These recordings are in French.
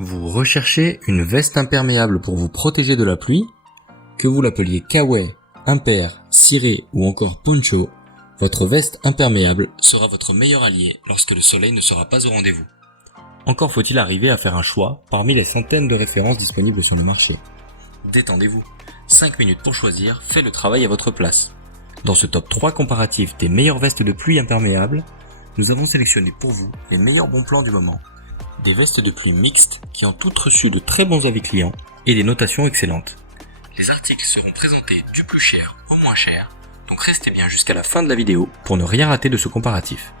Vous recherchez une veste imperméable pour vous protéger de la pluie? Que vous l'appeliez kawaii, imper, ciré ou encore poncho, votre veste imperméable sera votre meilleur allié lorsque le soleil ne sera pas au rendez-vous. Encore faut-il arriver à faire un choix parmi les centaines de références disponibles sur le marché. Détendez-vous, 5 minutes pour choisir fait le travail à votre place. Dans ce top 3 comparatif des meilleures vestes de pluie imperméables, nous avons sélectionné pour vous les meilleurs bons plans du moment. Des vestes de pluie mixtes qui ont toutes reçu de très bons avis clients et des notations excellentes. Les articles seront présentés du plus cher au moins cher, donc restez bien jusqu'à la fin de la vidéo pour ne rien rater de ce comparatif.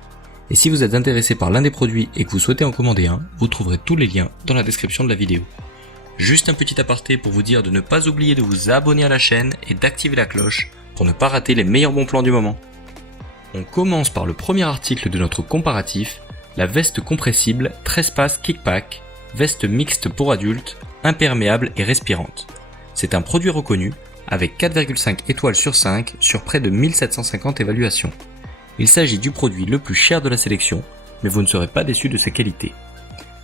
Et si vous êtes intéressé par l'un des produits et que vous souhaitez en commander un, vous trouverez tous les liens dans la description de la vidéo. Juste un petit aparté pour vous dire de ne pas oublier de vous abonner à la chaîne et d'activer la cloche pour ne pas rater les meilleurs bons plans du moment. On commence par le premier article de notre comparatif, la veste compressible Trespass Kickpack, veste mixte pour adultes, imperméable et respirante. C'est un produit reconnu avec 4,5 étoiles sur 5 sur près de 1750 évaluations. Il s'agit du produit le plus cher de la sélection, mais vous ne serez pas déçus de ses qualités.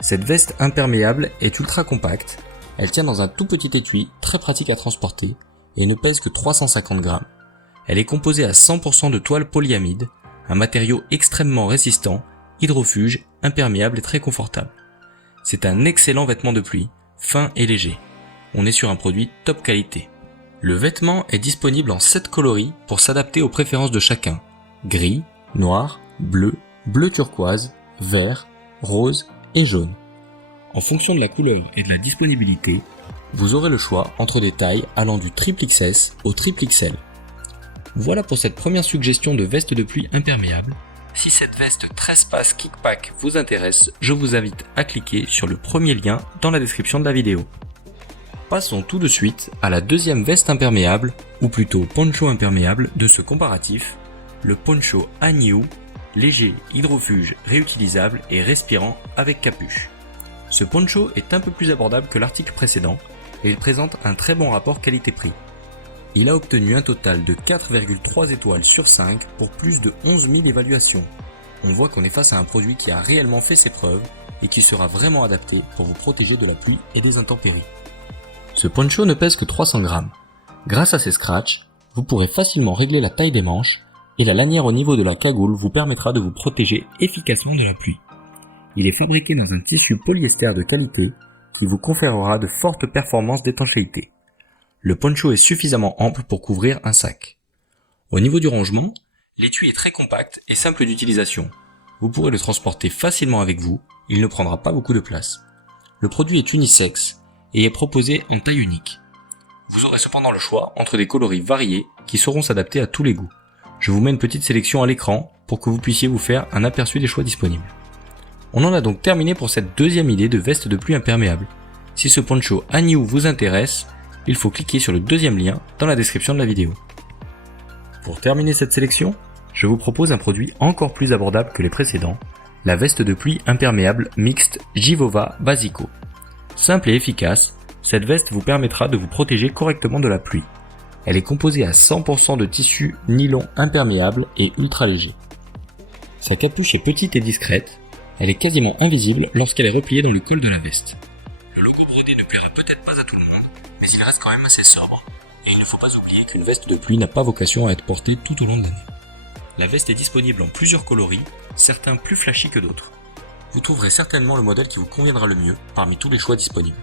Cette veste imperméable est ultra compacte, elle tient dans un tout petit étui très pratique à transporter et ne pèse que 350 grammes. Elle est composée à 100% de toile polyamide, un matériau extrêmement résistant, hydrofuge, imperméable et très confortable. C'est un excellent vêtement de pluie, fin et léger. On est sur un produit top qualité. Le vêtement est disponible en 7 coloris pour s'adapter aux préférences de chacun. Gris, noir, bleu, bleu turquoise, vert, rose et jaune. En fonction de la couleur et de la disponibilité, vous aurez le choix entre des tailles allant du XXS au XXL. Voilà pour cette première suggestion de veste de pluie imperméable. Si cette veste Trespass Kickpack vous intéresse, je vous invite à cliquer sur le premier lien dans la description de la vidéo. Passons tout de suite à la deuxième veste imperméable, ou plutôt poncho imperméable de ce comparatif, le poncho Hanyu, léger, hydrofuge, réutilisable et respirant avec capuche. Ce poncho est un peu plus abordable que l'article précédent et il présente un très bon rapport qualité-prix. Il a obtenu un total de 4,3 étoiles sur 5 pour plus de 11 000 évaluations. On voit qu'on est face à un produit qui a réellement fait ses preuves et qui sera vraiment adapté pour vous protéger de la pluie et des intempéries. Ce poncho ne pèse que 300 grammes. Grâce à ses scratchs, vous pourrez facilement régler la taille des manches et la lanière au niveau de la cagoule vous permettra de vous protéger efficacement de la pluie. Il est fabriqué dans un tissu polyester de qualité qui vous conférera de fortes performances d'étanchéité. Le poncho est suffisamment ample pour couvrir un sac. Au niveau du rangement, l'étui est très compact et simple d'utilisation. Vous pourrez le transporter facilement avec vous, il ne prendra pas beaucoup de place. Le produit est unisexe et est proposé en taille unique. Vous aurez cependant le choix entre des coloris variés qui sauront s'adapter à tous les goûts. Je vous mets une petite sélection à l'écran pour que vous puissiez vous faire un aperçu des choix disponibles. On en a donc terminé pour cette deuxième idée de veste de pluie imperméable. Si ce poncho Hanyu vous intéresse, il faut cliquer sur le deuxième lien dans la description de la vidéo. Pour terminer cette sélection, je vous propose un produit encore plus abordable que les précédents, la veste de pluie imperméable mixte Givova Basico. Simple et efficace, cette veste vous permettra de vous protéger correctement de la pluie. Elle est composée à 100% de tissu nylon imperméable et ultra léger. Sa capuche est petite et discrète, elle est quasiment invisible lorsqu'elle est repliée dans le col de la veste. Le logo brodé ne plaira peut-être pas à tout le monde, mais il reste quand même assez sobre. Et il ne faut pas oublier qu'une veste de pluie n'a pas vocation à être portée tout au long de l'année. La veste est disponible en plusieurs coloris, certains plus flashy que d'autres. Vous trouverez certainement le modèle qui vous conviendra le mieux parmi tous les choix disponibles.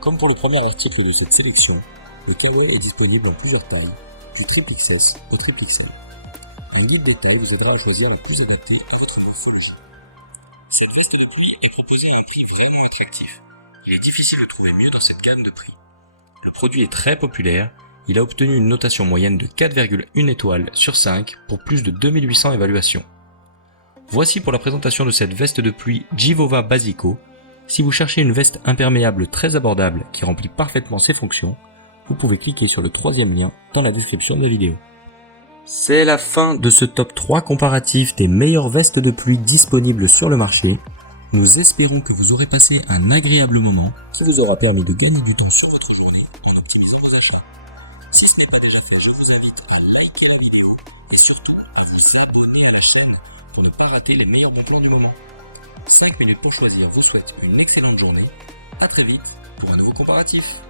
Comme pour le premier article de cette sélection, le kawaii est disponible en plusieurs tailles, du XXS au XXL. Un guide détail vous aidera à choisir le plus adapté à votre morphologie. Cette veste de pluie est proposée à un prix vraiment attractif. Il est difficile de trouver mieux dans cette gamme de prix. Le produit est très populaire, il a obtenu une notation moyenne de 4,1 étoiles sur 5 pour plus de 2800 évaluations. Voici pour la présentation de cette veste de pluie Givova Basico. Si vous cherchez une veste imperméable très abordable qui remplit parfaitement ses fonctions, vous pouvez cliquer sur le troisième lien dans la description de la vidéo. C'est la fin de ce top 3 comparatif des meilleures vestes de pluie disponibles sur le marché. Nous espérons que vous aurez passé un agréable moment qui vous aura permis de gagner du temps sur votre journée en optimisant vos achats. Si ce n'est pas déjà fait, je vous invite à liker la vidéo et surtout à vous abonner à la chaîne pour ne pas rater les meilleurs bons plans du moment. 5 minutes pour choisir vous souhaite une excellente journée À très vite pour un nouveau comparatif.